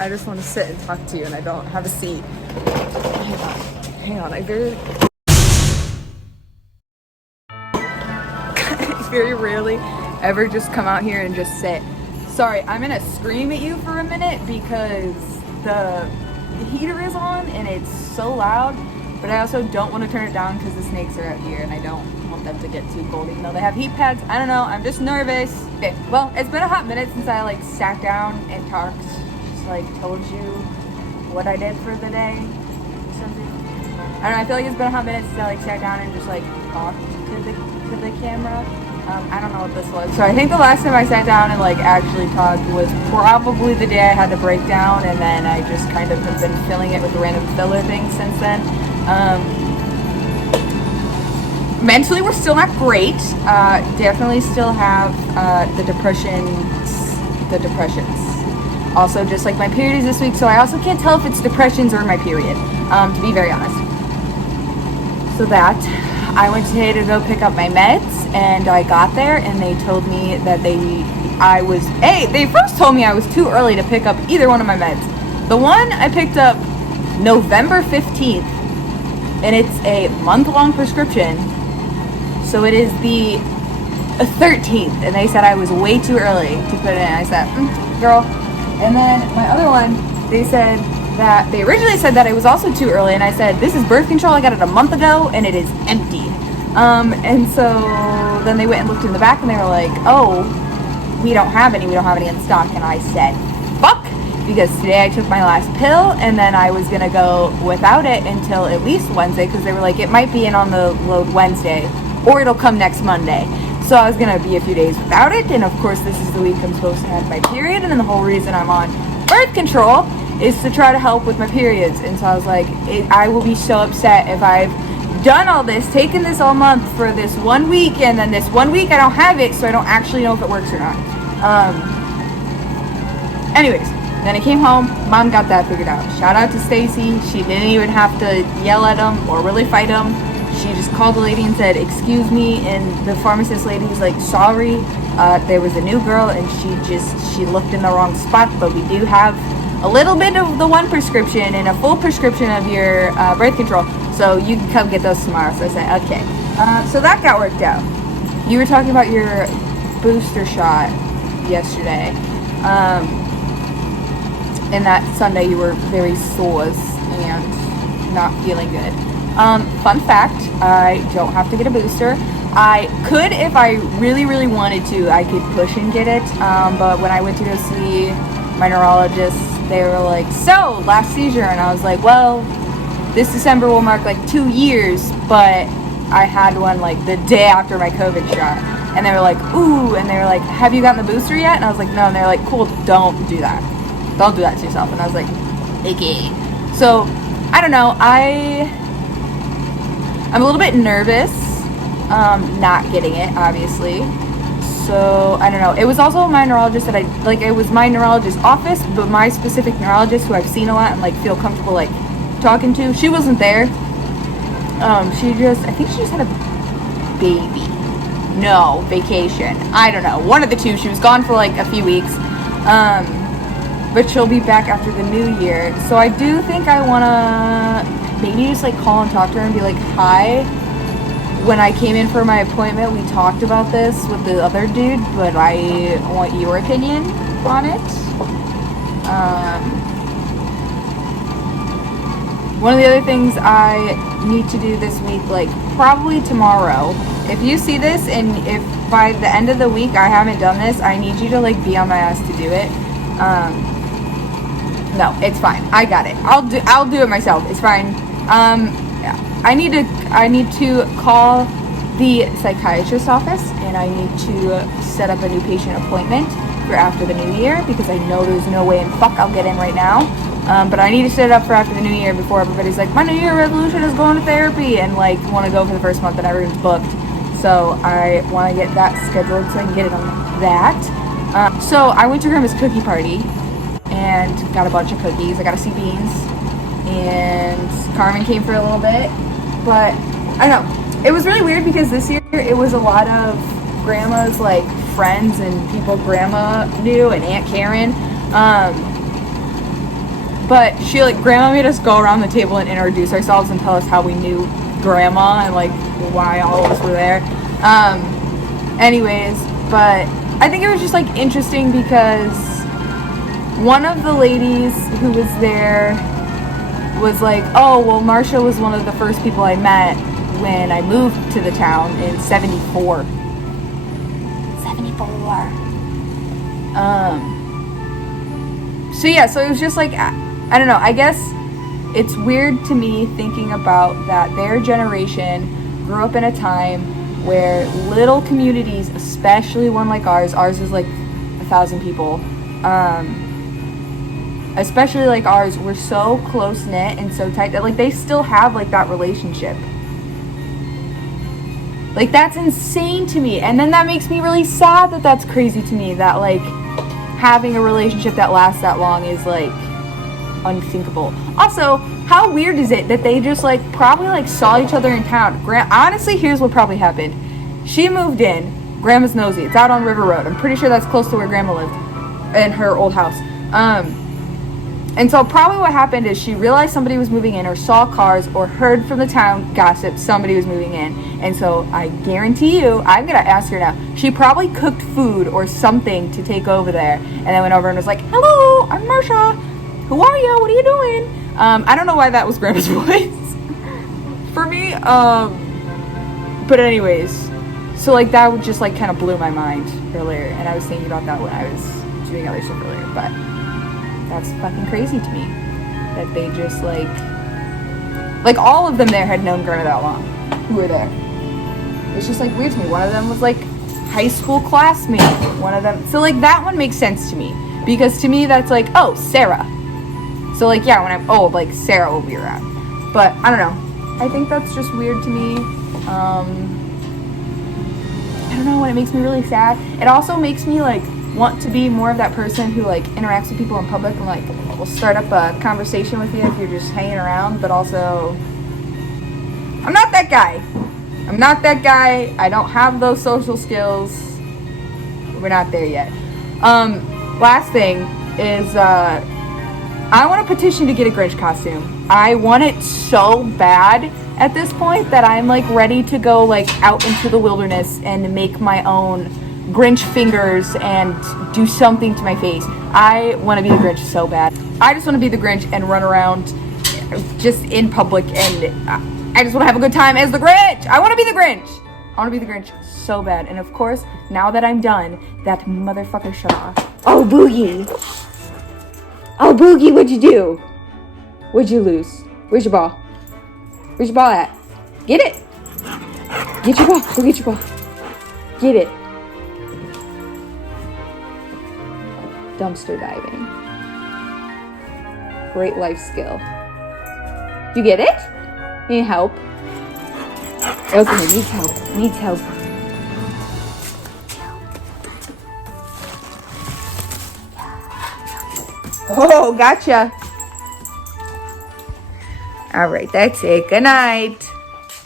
I just want to sit and talk to you and I don't have a seat. Hang on, I very rarely ever just come out here and just sit. Sorry, I'm gonna scream at you for a minute because the heater is on and it's so loud, but I also don't want to turn it down because the snakes are out here and I don't want them to get too cold even though they have heat pads. I don't know, I'm just nervous. Okay, well, it's been a hot minute since I like sat down and talked, just like told you what I did for the day or something. I don't know, I feel like it's been a hot minute since I like sat down and just like talked to the camera. I don't know what this was. So I think the last time I sat down and like actually talked was probably the day I had the breakdown, and then I just kind of have been filling it with random filler things since then. Mentally, we're still not great. Definitely still have the depressions. Also, just like my period is this week, so I also can't tell if it's depressions or my period, to be very honest. So that, I went today to go pick up my meds, and I got there, and they told me that they first told me I was too early to pick up either one of my meds. The one I picked up November 15th, and it's a month-long prescription, so it is the 13th, and they said I was way too early to put it in. I said, girl. And then my other one, they originally said that it was also too early, and I said, this is birth control, I got it a month ago, and it is empty. And so then they went and looked in the back, and they were like, oh, we don't have any in stock. And I said, fuck, because today I took my last pill, and then I was gonna go without it until at least Wednesday, because they were like, it might be in on the load Wednesday, or it'll come next Monday. So I was gonna be a few days without it, and of course this is the week I'm supposed to have my period, and then the whole reason I'm on birth control is to try to help with my periods. And so I was like, I will be so upset if I've done all this, taken this all month for this 1 week, and then this 1 week I don't have it, so I don't actually know if it works or not. Anyways, then I came home, mom got that figured out. Shout out to Stacy, she didn't even have to yell at him or really fight him. She just called the lady and said, excuse me, and the pharmacist lady was like, sorry, there was a new girl and she looked in the wrong spot, but we do have a little bit of the one prescription and a full prescription of your birth control, so you can come get those tomorrow. So I said, okay. So that got worked out. You were talking about your booster shot yesterday, and that Sunday you were very sore and not feeling good. Fun fact, I don't have to get a booster. I could if I really, really wanted to. I could push and get it, but when I went to go see my neurologist, they were like, so, last seizure, and I was like, well, this December will mark like 2 years, but I had one like the day after my COVID shot, and they were like, ooh, and they were like, have you gotten the booster yet? And I was like, no, and they're like, cool, don't do that to yourself. And I was like, okay. So, I don't know, I'm a little bit nervous, not getting it, obviously. So, I don't know. It was also my neurologist that it was my neurologist's office, but my specific neurologist who I've seen a lot and, like, feel comfortable, like, talking to, she wasn't there. I think she just had a baby. No, vacation. I don't know. One of the two. She was gone for, like, a few weeks. But she'll be back after the new year. So I do think I want to maybe just, like, call and talk to her and be like, hi. When I came in for my appointment, we talked about this with the other dude, but I want your opinion on it. One of the other things I need to do this week, like probably tomorrow, if you see this and if by the end of the week I haven't done this, I need you to like be on my ass to do it. No, it's fine. I got it. I'll do it myself. It's fine. I need to call the psychiatrist's office, and I need to set up a new patient appointment for after the new year, because I know there's no way in fuck I'll get in right now. But I need to set it up for after the new year before everybody's like, my new year resolution is going to therapy, and like want to go for the first month and everyone's booked. So I want to get that scheduled so I can get it on that. So I went to Grandma's cookie party and got a bunch of cookies. I got a sea beans, and Carmen came for a little bit. But I don't know, it was really weird because this year it was a lot of Grandma's like friends and people Grandma knew and Aunt Karen. But she, like, Grandma made us go around the table and introduce ourselves and tell us how we knew Grandma and, like, why all of us were there. Anyways, but I think it was just, like, interesting because one of the ladies who was there was like, oh, well, Marsha was one of the first people I met when I moved to the town in 74. 74. So yeah, so it was just like, I don't know, I guess it's weird to me thinking about that their generation grew up in a time where little communities, especially one like ours is like 1,000 people, especially like ours, we're so close-knit and so tight that like they still have like that relationship. Like, that's insane to me. And then that makes me really sad that that's crazy to me, that like having a relationship that lasts that long is like unthinkable. Also, how weird is it that they just like probably like saw each other in town? Honestly, here's what probably happened. She moved in, Grandma's nosy, it's out on River Road. I'm pretty sure that's close to where Grandma lived in her old house. And so probably what happened is she realized somebody was moving in or saw cars or heard from the town gossip somebody was moving in. And so I guarantee you, I'm going to ask her now, she probably cooked food or something to take over there. And then went over and was like, hello, I'm Marsha. Who are you? What are you doing? I don't know why that was Grandma's voice for me. But anyways, so like that would just like kind of blew my mind earlier. And I was thinking about that when I was doing other stuff earlier. But that's fucking crazy to me that they just like all of them there had known Grandma that long who were there. It's just like weird to me. One of them was like high school classmate, one of them, so like that one makes sense to me because to me that's like, oh, Sarah, so like yeah, when I'm old, like Sarah will be around. But I don't know, I think that's just weird to me. I don't know, and it makes me really sad. It also makes me like want to be more of that person who like interacts with people in public and like will start up a conversation with you if you're just hanging around, but also I'm not that guy. I don't have those social skills. We're not there yet. Last thing is I want to petition to get a Grinch costume. I want it so bad at this point that I'm like ready to go like out into the wilderness and make my own Grinch fingers and do something to my face. I want to be the Grinch so bad. I just want to be the Grinch and run around just in public, and I just want to have a good time as the Grinch. I want to be the Grinch. I want to be the Grinch so bad. And of course, now that I'm done, that motherfucker shut off. Oh, Boogie. Oh, Boogie, what'd you do? What'd you lose? Where's your ball? Where's your ball at? Get it. Get your ball. Go get your ball. Get it. Dumpster diving. Great life skill. You get it? Need help? Okay, needs help. Needs help. Oh, gotcha. All right, that's it. Good night.